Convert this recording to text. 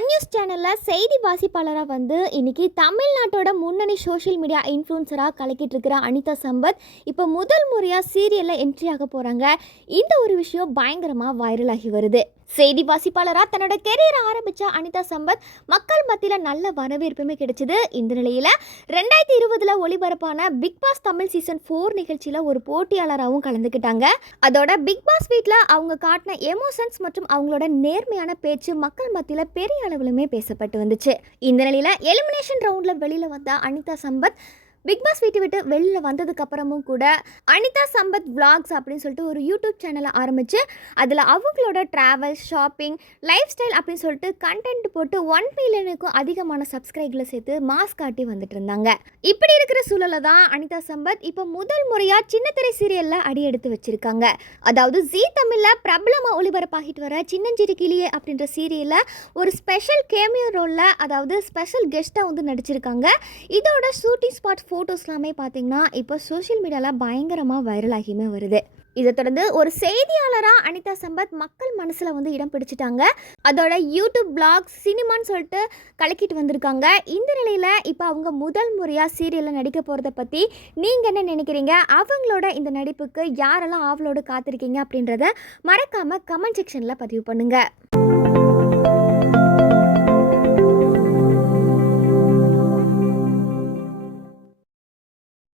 Sun news சேனலில் செய்தி வாசிப்பாளராக வந்து இன்னைக்கு தமிழ்நாட்டோட முன்னணி சோஷியல் மீடியா இன்ஃப்ளூன்சராக கலக்கிட்டு இருக்கிற அனிதா சம்பத் இப்போ முதல் முறையாக சீரியலில் என்ட்ரி ஆக போகிறாங்க. இந்த ஒரு விஷயம் பயங்கரமாக வைரல் ஆகி வருது. செய்தி வாசிப்பாளராக தன்னோட கெரியரை ஆரம்பித்த அனிதா சம்பத் மக்கள் மத்தியில் நல்ல வரவேற்புமே கிடைச்சிது. இந்த நிலையில் 2020 ஒளிபரப்பான பிக் பாஸ் தமிழ் சீசன் 4 நிகழ்ச்சியில் ஒரு போட்டியாளராகவும் கலந்துக்கிட்டாங்க. அதோட பிக் பாஸ் வீட்டில் அவங்க காட்டின எமோஷன்ஸ் மற்றும் அவங்களோட நேர்மையான பேச்சு மக்கள் மத்தியில் பெரிய அளவிலுமே பேசப்பட்டு வந்துச்சு. இந்த நிலையில் எலிமினேஷன் ரவுண்டில் வெளியில் வந்த அனிதா சம்பத் பிக் பாஸ் வீட்டை விட்டு வெளியில் வந்ததுக்கு அப்புறமும் கூட அனிதா சம்பத் விளாக்ஸ் அப்படின்னு சொல்லிட்டு ஒரு யூடியூப் சேனலை ஆரம்பித்து அதில் அவங்களோட ட்ராவல், ஷாப்பிங், லைஃப் ஸ்டைல் அப்படின்னு சொல்லிட்டு கண்டென்ட் போட்டு 1 மில்லியனுக்கும் அதிகமான சப்ஸ்கிரைபர்களை சேர்த்து மாஸ் காட்டி வந்துட்டு இருந்தாங்க. இப்படி இருக்கிற சூழலை தான் அனிதா சம்பத் இப்போ முதல் முறையாக சின்னத்திரை சீரியலில் அடி எடுத்து வச்சிருக்காங்க. அதாவது ஜீ தமிழில் பிரபலமாக ஒளிபரப்பாகிட்டு வர சின்னஞ்சிறு கிளியே அப்படின்ற சீரியலில் ஒரு ஸ்பெஷல் கேமியோ ரோலில், அதாவது ஸ்பெஷல் கெஸ்ட்டாக வந்து நடிச்சிருக்காங்க. இதோட ஷூட்டிங் ஸ்பாட் ஃபோட்டோஸ் எல்லாமே பார்த்தீங்கன்னா இப்போ சோஷியல் மீடியாவில் பயங்கரமாக வைரல் ஆகியுமே வருது. இதை தொடர்ந்து ஒரு செய்தியாளராக அனிதா சம்பத் மக்கள் மனசில் வந்து இடம் பிடிச்சிட்டாங்க. அதோட யூடியூப் பிளாக், சினிமான்னு சொல்லிட்டு கலக்கிட்டு வந்திருக்காங்க. இந்த நிலையில் இப்போ அவங்க முதல் முறையாக சீரியலில் நடிக்க போகிறத பற்றி நீங்கள் என்ன நினைக்கிறீங்க? அவங்களோட இந்த நடிப்புக்கு யாரெல்லாம் ஆவலோடு காத்திருக்கீங்க அப்படின்றத மறக்காமல் கமெண்ட் செக்ஷனில் பதிவு பண்ணுங்கள்.